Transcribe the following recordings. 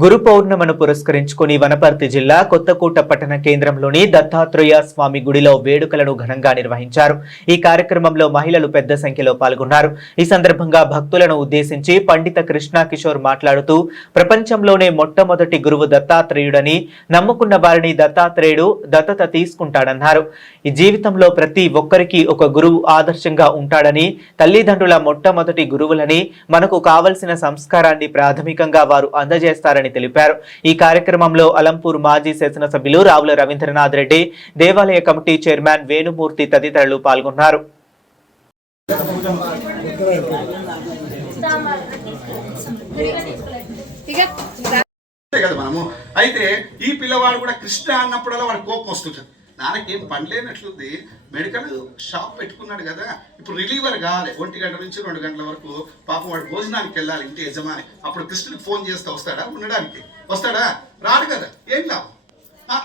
గురు పౌర్ణమను పురస్కరించుకుని వనపర్తి జిల్లా కొత్తకోట పట్టణ కేంద్రంలోని దత్తాత్రేయ స్వామి గుడిలో వేడుకలను ఘనంగా నిర్వహించారు. ఈ కార్యక్రమంలో మహిళలు పెద్ద సంఖ్యలో పాల్గొన్నారు. ఈ సందర్భంగా భక్తులను ఉద్దేశించి పండిత కృష్ణ కిషోర్ మాట్లాడుతూ ప్రపంచంలోనే మొట్టమొదటి గురువు దత్తాత్రేయుడని, నమ్ముకున్న వారిని దత్తాత్రేయుడు దత్తత తీసుకుంటాడన్నారు. ఈ జీవితంలో ప్రతి ఒక్కరికి ఒక గురువు ఆదర్శంగా ఉంటాడని, తల్లిదండ్రుల మొట్టమొదటి గురువులని, మనకు కావలసిన సంస్కారాన్ని ప్రాథమికంగా వారు అందజేస్తారని తెలిపారు. ఈ కార్యక్రమంలో అలంపూర్ మాజీ శాసనసభ్యులు రావుల రవీంద్రనాథ్ రెడ్డి, దేవాలయ కమిటీ చైర్మన్ వేణుమూర్తి తదితరులు పాల్గొన్నారు. అయితే ఈ పిల్లవాడు కూడా కృష్ణ అన్నప్పుడల్లా వాడు కోపం వస్తుంటుంది. నాన్నకేం పని లేనట్లుంది, మెడికల్ షాప్ పెట్టుకున్నాడు కదా, ఇప్పుడు రిలీవర్ కావాలి. 1 గంట నుంచి 2 గంటల వరకు పాపం వాడు భోజనానికి వెళ్ళాలి ఇంటి యజమాని. అప్పుడు కృష్ణుడికి ఫోన్ చేస్తే వస్తాడా? ఉండడానికి వస్తాడా? రాడు కదా, ఏం లాభం?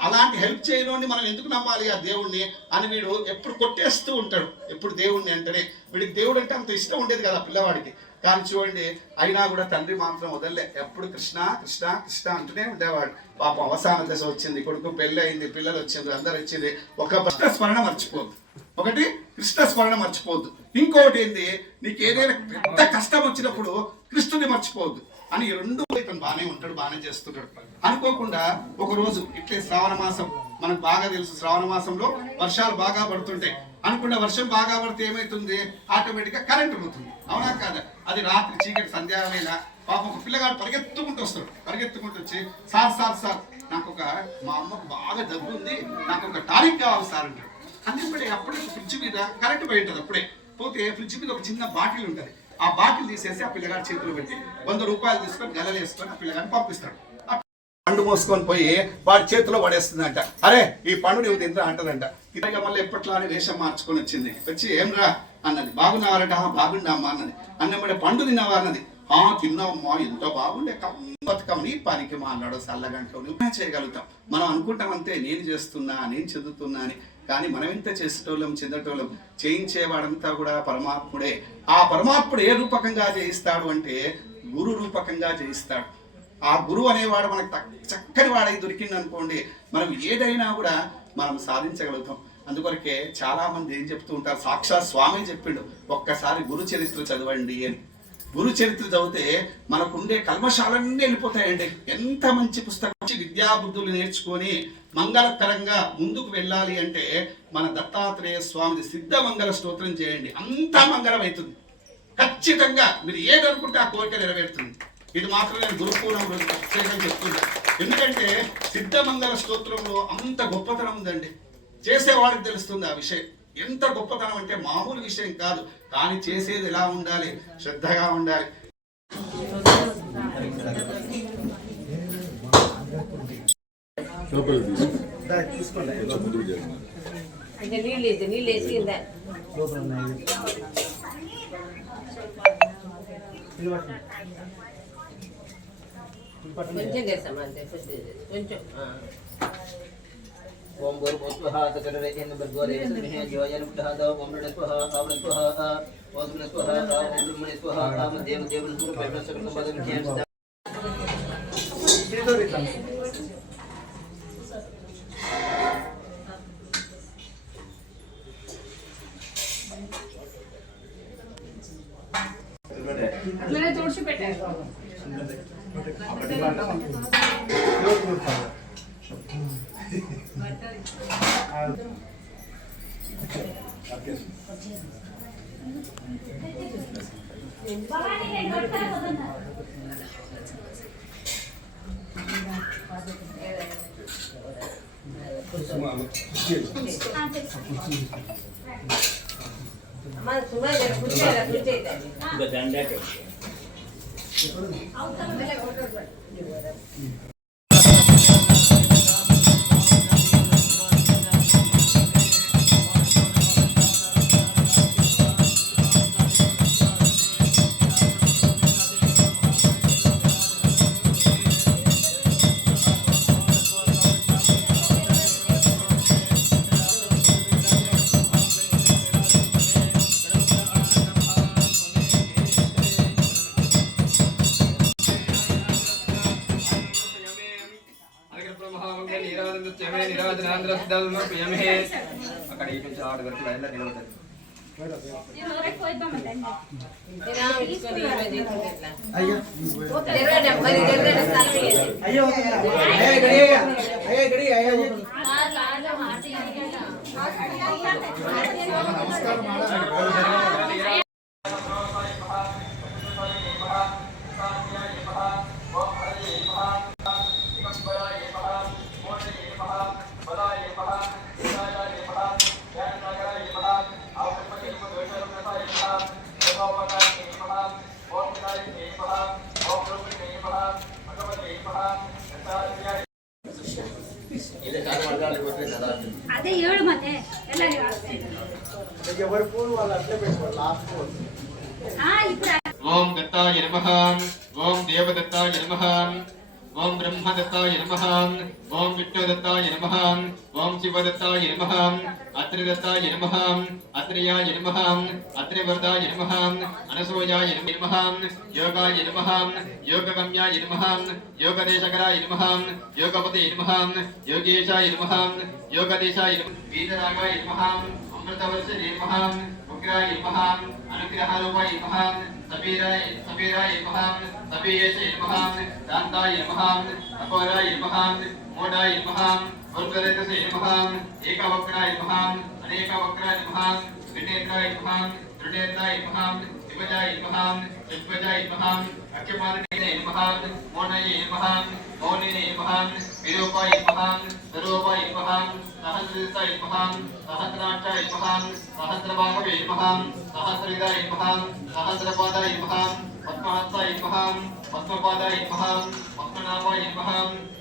అలాంటి హెల్ప్ చేయని మనం ఎందుకు నమ్మాలి ఆ దేవుణ్ణి అని వీడు ఎప్పుడు కొట్టేస్తూ ఉంటాడు. ఎప్పుడు దేవుణ్ణి అంటేనే వీడికి దేవుడు అంటే అంత ఇష్టం ఉండేది కదా పిల్లవాడికి. కానీ చూడండి, అయినా కూడా తండ్రి మాత్రం వదలలే, ఎప్పుడు కృష్ణ కృష్ణ కృష్ణ అంటూనే ఉండేవాడు. పాపం అవసాన దశ వచ్చింది, కొడుకు పెళ్ళి అయింది, పిల్లలు వచ్చింది, అందరు వచ్చింది. ఒక కృష్ణ స్మరణ మర్చిపోద్దు, ఒకటి కృష్ణ స్మరణ మర్చిపోద్దు. ఇంకొకటి ఏంది, నీకు ఏదైనా పెద్ద కష్టం వచ్చినప్పుడు కృష్ణుని మర్చిపోవద్దు అని. ఈ రెండు ఇతను బాగానే ఉంటాడు, బాగానే చేస్తుంటాడు. అనుకోకుండా ఒక రోజు ఇట్లే శ్రావణ మాసం, మనకు బాగా తెలుసు, శ్రావణ మాసంలో వర్షాలు బాగా పడుతుంటాయి. అనుకున్న వర్షం బాగా పడితే ఏమైతుంది, ఆటోమేటిక్గా కరెంట్ పోతుంది, అవునా కాదా? అది రాత్రి చీకటి సంధ్యావేళ పాపం ఒక పిల్లగాడు పరిగెత్తుకుంటూ వస్తాడు. పరిగెత్తుకుంటూ వచ్చి, సార్ సార్ సార్ నాకు మా అమ్మకు బాగా దగ్గు ఉంది, నాకు ఒక టానిక్ కావాలి సార్ అంటాడు. అందుకే అప్పుడే ఫ్రిడ్జ్ మీద కరెంట్ పోయి ఉంటుంది. అప్పుడే పోతే ఫ్రిడ్జ్ మీద ఒక చిన్న బాటిల్ ఉంటుంది. ఆ బాటిల్ తీసేసి ఆ పిల్లగాడి చేతులు పెట్టి 100 రూపాయలు తీసుకొని గలలు వేసుకొని ఆ పిల్లగాడిని పంపిస్తాడు. పండు మోసుకొని పోయి వాడి చేతిలో పడేస్తుందంట. అరే ఈ పండు నువ్వు తింటా అంటదంట. ఇలాగ మళ్ళీ ఎప్పట్లానే వేషం మార్చుకొని వచ్చింది. వచ్చి ఏం రా అన్నది. బాగున్నావారంట. బాగుండమ్మా అన్నది. అన్నమ్మడే పండు తిన్నావా అన్నది. తిన్నావమ్మా, ఎంత బాగుండే, బతుకమ్మని పనికి మాట్లాడో చల్లగంటలో నువ్వు చేయగలుగుతాం. మనం అనుకుంటాం అంతే, నేను చేస్తున్నా, నేను చెందుతున్నా అని. కానీ మనం ఎంత చేసేటోళ్ళం, చెందటోళ్ళం, చేయించేవాడంతా కూడా పరమాత్ముడే. ఆ పరమాత్ముడు ఏ రూపకంగా చేయిస్తాడు అంటే గురు రూపకంగా చేయిస్తాడు. ఆ గురువు అనేవాడు మనకు చక్కని వాడై దొరికింది అనుకోండి, మనం ఏదైనా కూడా మనం సాధించగలుగుతాం. అందుకొరకే చాలా మంది ఏం చెప్తూ ఉంటారు, సాక్షాత్ స్వామి చెప్పిండు, ఒక్కసారి గురు చరిత్ర చదవండి అని. గురు చరిత్ర చదివితే మనకుండే కల్మశాలన్నీ వెళ్ళిపోతాయండి. ఎంత మంచి పుస్తకం, విద్యాబుద్ధులు నేర్చుకొని మంగళకరంగా ముందుకు వెళ్ళాలి అంటే మన దత్తాత్రేయ స్వామిది సిద్ధ మంగళ స్తోత్రం చేయండి, అంతా మంగళం అవుతుంది. ఖచ్చితంగా మీరు ఏదనుకుంటే ఆ కోరిక నెరవేరుతుంది. ఇది మాత్రం నేను గురుపూర్ణం రోజు ప్రత్యేకంగా చెప్తున్నాను. ఎందుకంటే సిద్ధమంగళ స్తోత్రంలో అంత గొప్పతనం ఉందండి. చేసేవాడికి తెలుస్తుంది ఆ విషయం. ఎంత గొప్పతనం అంటే మామూలు విషయం కాదు. కానీ చేసేది ఎలా ఉండాలి, శ్రద్ధగా ఉండాలి. కొంచెం చేస్తాం అంతే, కొంచెం. ఓం గోర్భోస్వహ తకరరేన బర్గోరేన జోయన పుటహద ఓం నడస్వహ ఆవనస్వహ ఓం నస్వహ ఓం బ్రహ్మణస్వహ ఆమ దేవ దేవన సుర పరమేశ్వర పదం ధ్యాన అట్లనే తోడ్చి పెట్టారు. అక్కడ ఈ నుంచి ఆడు వరకు లైన్లో నిలబడ్డారు. అదే ఏడు మతే ఎవరి ఫోన్ వాళ్ళు అట్లే పెట్టుకోవాలి లాస్ట్ ఫోన్. ఓం దత్తాయ నమః ఓం దేవదత్తాయ నమః ఓం బ్రహ్మదత్తాయ నమః ఓం విష్ణుదత్తాయ నమః ఓం శివదత్తాయ నమః అత్రిదత్తాయ నమః అత్రియాయ నమః అత్రివరదాయ నమః అనసూయాయ నమః యోగాయ నమః యోగగమ్యాయ నమః యోగదేశకరాయ నమః యోగపతే నమః యోగేశాయ నమః యోగదేశాయ నమః వీతరాగాయ నమః అమృతవర్షే నమః ఉగ్రాయ నమః అనుగ్రహారూపాయ నమః सबीराय नमः सबीयसे नमः दान्ताय नमः अघोराय नमः मोडाय नमः वक्रदशे नमः एकवक्राय नमः अनेकवक्राय नमः विनेत्राय नमः त्रिनेत्राय नमः दिवजाय नमः दिग्वजाय नमः अक्षमालिने नमः मोनये नमः मौनिने नमः विरूपाय नमः स्वरूपाय नमः सहस्रसाय नमः सहस्राक्षाय नमः सहस्रबाहवे नमः सहस्रविदाय नमः सहस्रपादाय नमः पद्महस्ताय नमः पद्मपादाय नमः पद्मनाभाय नमः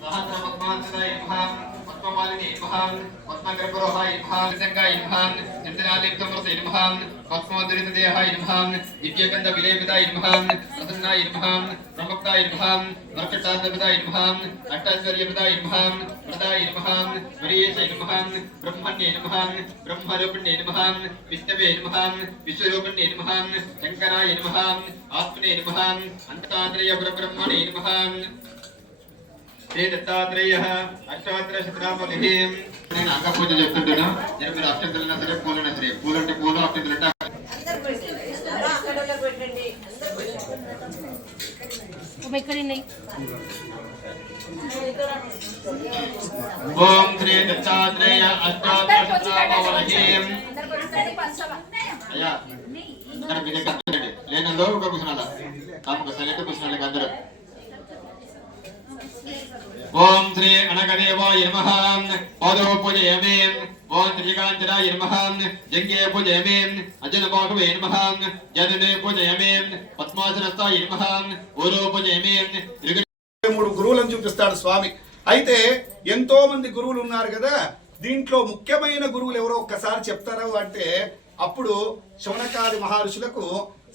सहस्रपद्मासनाय नमः पद्ममालिने नमः पद्मगर्भरोहाय नमः गंगाय नमः चन्द्रालिप्तमूर्ते नमः पद्मोदरितदेहाय नमः दिव्यगन्धविलेपिताय नमः प्रसन्नाय नमः प्रमुक्ताय नमः मर्कटान्तविदाय नमः अष्टैश्वर्यप्रदाय नमः प्रदाय नमः वरीयसे नमः ब्रह्मण्ये नमः ब्रह्मरूपिणे नमः विष्णवे नमः विश्वरूपिणे नमः शङ्कराय नमः आत्मने नमः अनन्तात्रेय परब्रह्मणे नमः श्री दत्तात्रेयः अष्टादशशतनामभिः నేను అంగ పూజ చెప్తుంటాను. నేను మీరు అక్షంతలైనా సరే పూలైనా సరే పూలంటే పూలు అక్షంతలంటే ఓం శ్రీ దత్తాత్రేయ అష్టాదశశతనామభిः అయ్యా అందరూ మీ దగ్గర లేనంలో ఒక కూర్చున్నాడా తమకు సైలెంట్ కూర్చున్నాడు అందరూ. ఓం శ్రీ అనగదేవాయ నమః పాదో పూజయామి ఓం త్రికాంచనాయ నమః జంగే పూజయామి అజనబాహవే నమః జననే పూజయామి పద్మాసనస్థాయ నమః ఓరో పూజయామి 3 గురువులను చూపిస్తాడు స్వామి. అయితే ఎంతో మంది గురువులు ఉన్నారు కదా, దీంట్లో ముఖ్యమైన గురువులు ఎవరో ఒక్కసారి చెప్తారు అంటే అప్పుడు శౌనకాది మహర్షులకు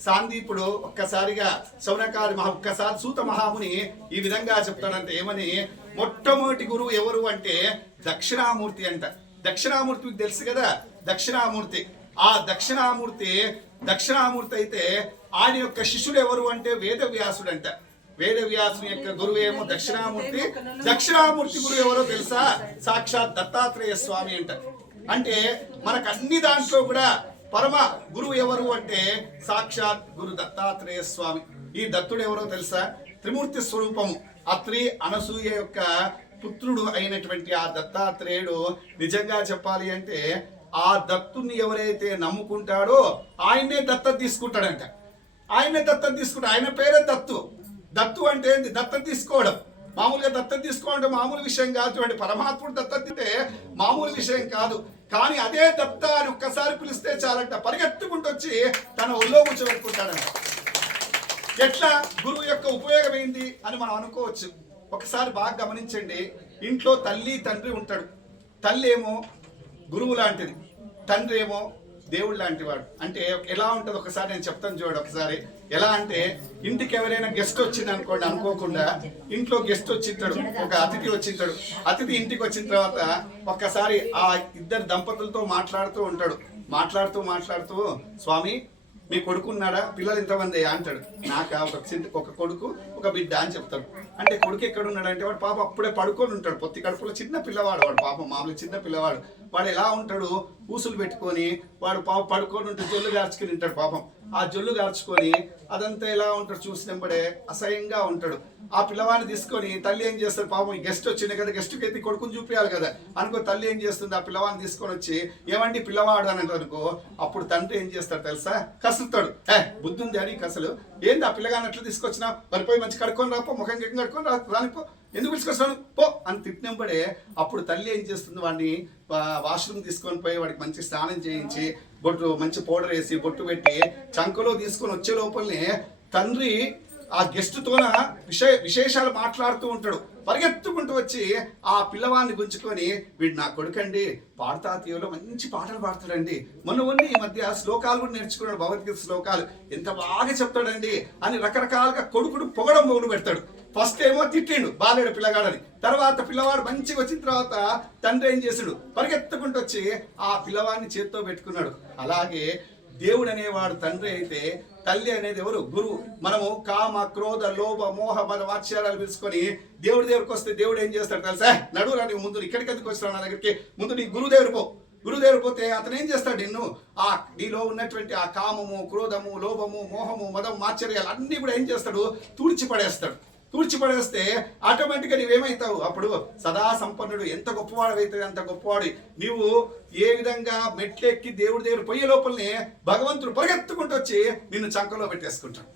సాందీపుడు ఒక్కసారిగా ఒక్కసారి సూత మహాముని ఈ విధంగా చెప్తాడంటే ఏమని, మొట్టమొదటి గురువు ఎవరు అంటే దక్షిణామూర్తి అంట. దక్షిణామూర్తి మీకు తెలుసు కదా, దక్షిణామూర్తి. ఆ దక్షిణామూర్తి అయితే ఆయన యొక్క శిష్యుడు ఎవరు అంటే వేదవ్యాసుడు అంట. వేదవ్యాసుని యొక్క గురువు ఏమో దక్షిణామూర్తి. దక్షిణామూర్తి గురువు ఎవరో తెలుసా, సాక్షాత్ దత్తాత్రేయ స్వామి అంట. అంటే మనకు అన్ని దాంట్లో కూడా పరమ గురువు ఎవరు అంటే సాక్షాత్ గురు దత్తాత్రేయ స్వామి. ఈ దత్తుడు ఎవరో తెలుసా, త్రిమూర్తి స్వరూపము. అత్రి అనసూయ యొక్క పుత్రుడు అయినటువంటి ఆ దత్తాత్రేయుడు నిజంగా చెప్పాలి అంటే ఆ దత్తుని ఎవరైతే నమ్ముకుంటాడో ఆయనే దత్తత తీసుకుంటాడంట. ఆయన పేరే దత్తు. దత్తు అంటే ఏంటి? దత్తత తీసుకోవడం. మామూలుగా దత్తత తీసుకోవడం మామూలు విషయం కాదు. చూడండి, పరమాత్ముడు దత్తత అంటే మామూలు విషయం కాదు. కానీ అదే దత్త అని ఒక్కసారి పిలిస్తే చాలంట పరిగెత్తుకుంటూ వచ్చి తన ఒళ్ళో కూర్చోబెట్టుకుంటాడంట. ఎట్లా గురువు యొక్క ఉపయోగం ఏంది అని మనం అనుకోవచ్చు. ఒకసారి బాగా గమనించండి, ఇంట్లో తల్లి తండ్రి ఉంటాడు. తల్లి ఏమో గురువు లాంటిది, తండ్రి ఏమో దేవుడు లాంటి వాడు. అంటే ఎలా ఉంటుంది ఒకసారి నేను చెప్తాను చూడండి. ఒకసారి ఎలా అంటే, ఇంటికి ఎవరైనా గెస్ట్ వచ్చింది అనుకోండి, అనుకోకుండా ఇంట్లో గెస్ట్ వచ్చింటాడు, ఒక అతిథి వచ్చింటాడు. అతిథి ఇంటికి వచ్చిన తర్వాత ఒక్కసారి ఆ ఇద్దరు దంపతులతో మాట్లాడుతూ ఉంటాడు. మాట్లాడుతూ స్వామి మీ కొడుకు ఉన్నాడా, పిల్లలు ఎంతమంది అంటాడు. నాకా ఒక కొడుకు ఒక బిడ్డ అని చెప్తారు. అంటే కొడుకు ఎక్కడ ఉన్నాడు అంటే వాడు పాప అప్పుడే పడుకొని ఉంటాడు, పొత్తి కడుపులో చిన్న పిల్లవాడు వాడు, పాప మామూలు చిన్న పిల్లవాడు. వాడు ఎలా ఉంటాడు, పూసులు పెట్టుకొని వాడు పాప పడుకొని ఉంటే జొల్లు గార్చుకుని ఉంటాడు పాపం. ఆ జొల్లు గార్చుకొని అదంతా ఎలా ఉంటాడు చూసినప్పుడే అసహ్యంగా ఉంటాడు. ఆ పిల్లవాడిని తీసుకొని తల్లి ఏం చేస్తారు, పాపం గెస్ట్ వచ్చింది కదా, గెస్ట్కి అయితే కొడుకుని చూపించాలి కదా అనుకో, తల్లి ఏం చేస్తుంది, ఆ పిల్లవాడిని తీసుకొని వచ్చి ఏమండి పిల్లవాడు అని అనుకో, అప్పుడు తండ్రి ఏం చేస్తాడు తెలుసా, కసులుతాడు. బుద్ధి ఉంది అని కసలు, ఏంది ఆ పిల్లగాని అట్లా తీసుకొచ్చినా, మరిపోయి మంచి కడుక్కొని రాపో, ముఖం గెక్క కడుక్కొని రానిపో, ఎందుకు పిలుచుకొస్తాను పో అని తిట్టినప్పుడే అప్పుడు తల్లి ఏం చేస్తుంది, వాడిని వాష్రూమ్ తీసుకొని పోయి వాడికి మంచి స్నానం చేయించి బొట్టు మంచి పౌడర్ వేసి బొట్టు పెట్టి చంకలో తీసుకొని వచ్చే లోపలనే తండ్రి ఆ గెస్ట్తోన విశేషాలు మాట్లాడుతూ ఉంటాడు. పరిగెత్తుకుంటూ వచ్చి ఆ పిల్లవాడిని గుంజుకొని, వీడు నా కొడుకండి, పాడతాతీయలో మంచి పాటలు పాడతాడండి, మొన్న ఈ మధ్య శ్లోకాలు కూడా నేర్చుకున్నాడు, భగవద్గీత శ్లోకాలు ఎంత బాగా చెప్తాడండి అని రకరకాలుగా కొడుకుడు పొగడు పెడతాడు. ఫస్ట్ ఏమో తిట్టిండు బాలేడు పిల్లగాడని, తర్వాత పిల్లవాడు మంచిగా వచ్చిన తర్వాత తండ్రి ఏం చేసాడు, పరిగెత్తుకుంటూ వచ్చి ఆ పిల్లవాడిని చేత్తో పెట్టుకున్నాడు. అలాగే దేవుడు అనేవాడు తండ్రి అయితే తల్లి అనేది ఎవరు, గురువు. మనము కామ క్రోధ లోభ మోహ మద వాత్సల్యాలు పిలుచుకొని దేవుడి దగ్గరికి వస్తే దేవుడు ఏం చేస్తాడు తెలుసా, నడువురా నీవు ముందు, ఇక్కడికి ఎందుకు వచ్చినావు నా దగ్గరికి, ముందు నీ గురుదేవుడు పో. గురుదేవుడు పోతే అతను ఏం చేస్తాడు, నిన్ను ఆ నీలో ఉన్నటువంటి ఆ కామము క్రోధము లోభము మోహము మదం మాత్సర్యాలు అన్నీ కూడా ఏం చేస్తాడు, తుడిచిపడేస్తాడు. తుడిచిపడేస్తే ఆటోమేటిక్గా నీవేమవుతావు, అప్పుడు సదా సంపన్నుడు, ఎంత గొప్పవాడు అయితే అంత గొప్పవాడు. నీవు ఏ విధంగా మెట్లెక్కి దేవుడి దగ్గర పోయే లోపలనే భగవంతుడు పరిగెత్తుకుంటూ వచ్చి నిన్ను చంకలో పెట్టేసుకుంటాడు.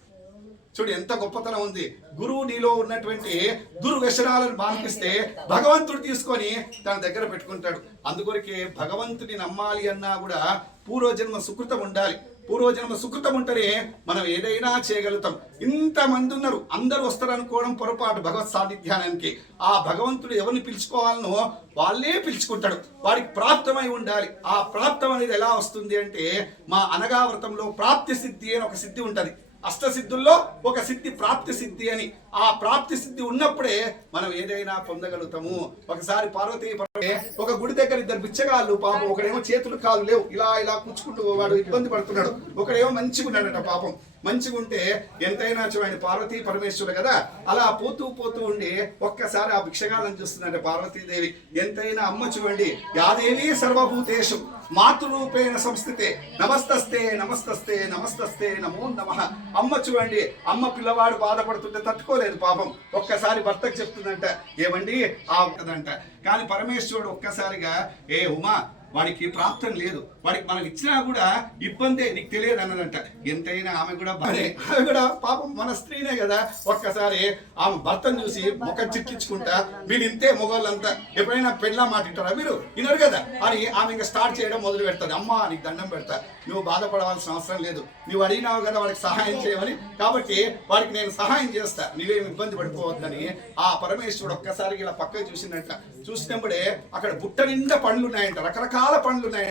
చూడు ఎంత గొప్పతనం ఉంది. గురువు నీలో ఉన్నటువంటి దుర్వ్యసనాలను మాన్పిస్తే భగవంతుడు తీసుకొని తన దగ్గర పెట్టుకుంటాడు. అందుకొరకే భగవంతుని నమ్మాలి అన్నా కూడా పూర్వజన్మ సుకృతం ఉండాలి. పూర్వజన్మ సుకృతం ఉంటేనే మనం ఏదైనా చేయగలుగుతాం. ఇంతమంది ఉన్నారు, అందరూ వస్తారనుకోవడం పొరపాటు భగవత్ సాన్నిధ్యానికి. ఆ భగవంతుడు ఎవరిని పిలుచుకోవాలనో వాళ్ళే పిలుచుకుంటాడు, వాడికి ప్రాప్తమై ఉండాలి. ఆ ప్రాప్తం అనేది ఎలా వస్తుంది అంటే, మా అనగావ్రతంలో ప్రాప్తి సిద్ధి అని ఒక సిద్ధి ఉంటుంది. అష్టసిద్ధుల్లో ఒక సిద్ధి ప్రాప్తి సిద్ధి అని. ఆ ప్రాప్తి సిద్ధి ఉన్నప్పుడే మనం ఏదైనా పొందగలుగుతాము. ఒకసారి పార్వతీ ఒక గుడి దగ్గర ఇద్దరు బిచ్చగాళ్ళు, పాపం ఒకడేమో చేతులు కాళ్ళు లేవు, ఇలా ఇలా కూర్చుకుంటూ వాడు ఇబ్బంది పడుతున్నాడు, ఒకడేమో మంచిగా ఉన్నాడట. పాపం మంచిగా ఉంటే ఎంతైనా చూడండి పార్వతీ పరమేశ్వరుడు కదా, అలా పోతూ ఉండి ఒక్కసారి ఆ భిక్షగాలను చూస్తుందంటే పార్వతీదేవి, ఎంతైనా అమ్మ చూడండి, యాదేవి సర్వభూతేషు మాతృరూపేణ సంస్థితే నమస్తస్తే నమస్తస్తే నమస్తస్తే నమో నమః. అమ్మ చూడండి, అమ్మ పిల్లవాడు బాధపడుతుంటే తట్టుకోలేదు పాపం, ఒక్కసారి భర్తకు చెప్తుందంట, ఏమండి అంట. కానీ పరమేశ్వరుడు ఒక్కసారిగా, ఏ ఉమా వాడికి ప్రాప్తం లేదు, వాడికి మనం ఇచ్చినా కూడా ఇబ్బందే, నీకు తెలియదు అన్నదంట. ఎంతైనా ఆమె కూడా పాపం మన స్త్రీనే కదా. ఒక్కసారి ఆమె భర్తను చూసి ముఖం చిట్లించుకుంటా, మీరు ఇంతే మొగోళ్ళంతా, ఎప్పుడైనా పెళ్ళా మాట వింటారా మీరు, వినరు కదా అని ఆమె ఇంకా స్టార్ట్ చేయడం మొదలు పెడతాది. అమ్మ నీకు దండం పెడతా, నువ్వు బాధపడవలసిన అవసరం లేదు, నువ్వు అడిగినావు కదా వాడికి సహాయం చేయమని, కాబట్టి వాడికి నేను సహాయం చేస్తా, నువ్వేమి ఇబ్బంది పడిపోవద్దని. ఆ పరమేశ్వరుడు ఒక్కసారి ఇలా పక్కకు చూసినట్ట, చూసినప్పుడే అక్కడ బుట్ట నిండా పండ్లు ఉన్నాయంట, రకరకాల పండ్లు ఉన్నాయి.